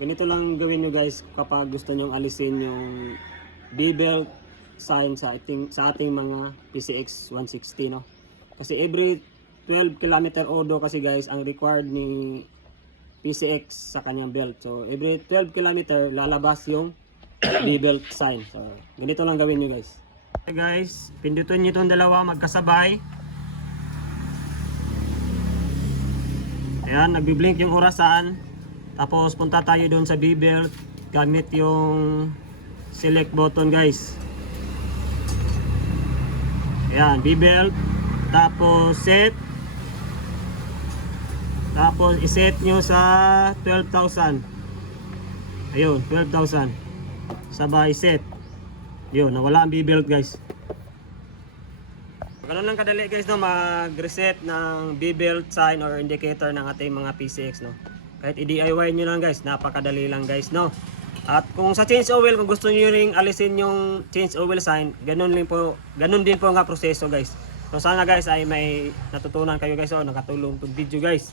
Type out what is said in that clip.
ganito lang gawin nyo guys kapag gusto nyong alisin yung B-belt sign sa ating mga PCX 160, no? Kasi every 12 km odo kasi guys ang required ni PCX sa kanyang belt. So every 12 km lalabas yung B-belt sign. So ganito lang gawin nyo guys. Okay guys, pindutin nyo itong dalawa magkasabay. Ayan, nagbi-blink yung orasan. Tapos punta tayo doon sa B-belt gamit yung select button guys. Ayan, B-belt. Tapos set. Tapos iset nyo sa 12,000. Ayun, 12,000. Sabay set. Yun, nawala ang B-belt guys. Ganun lang kadali guys, no, mag-reset ng B-belt sign or indicator ng ating mga PCX, no. Kahit i-DIY nyo lang guys, napakadali lang guys, no. At kung sa change oil, kung gusto niyo ring alisin yung change oil sign, ganun din po nga proseso guys. So sana guys ay may natutunan kayo guys, o nakatulong tong video guys.